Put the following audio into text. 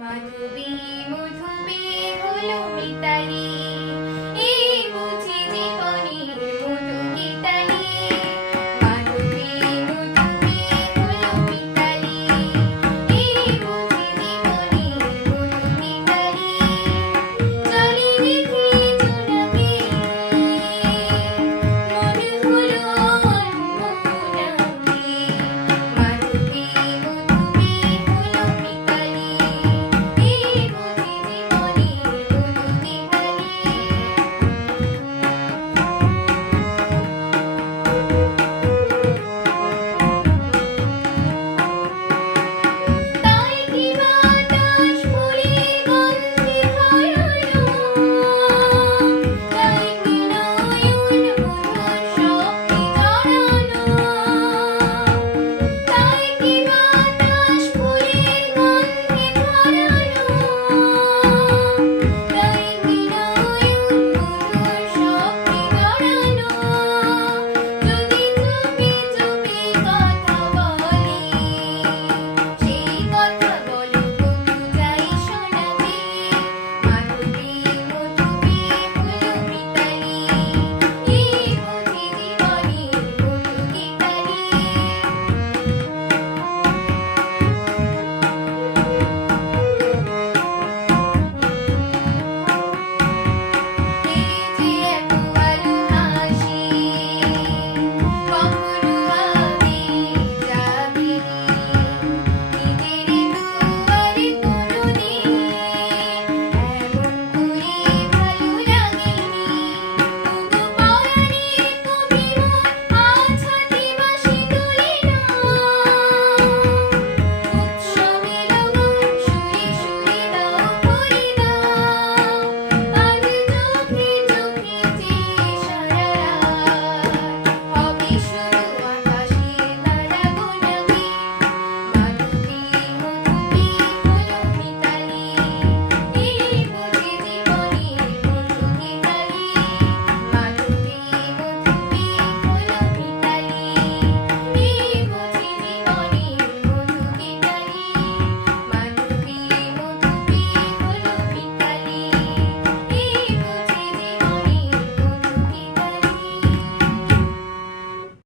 মাধবী মধু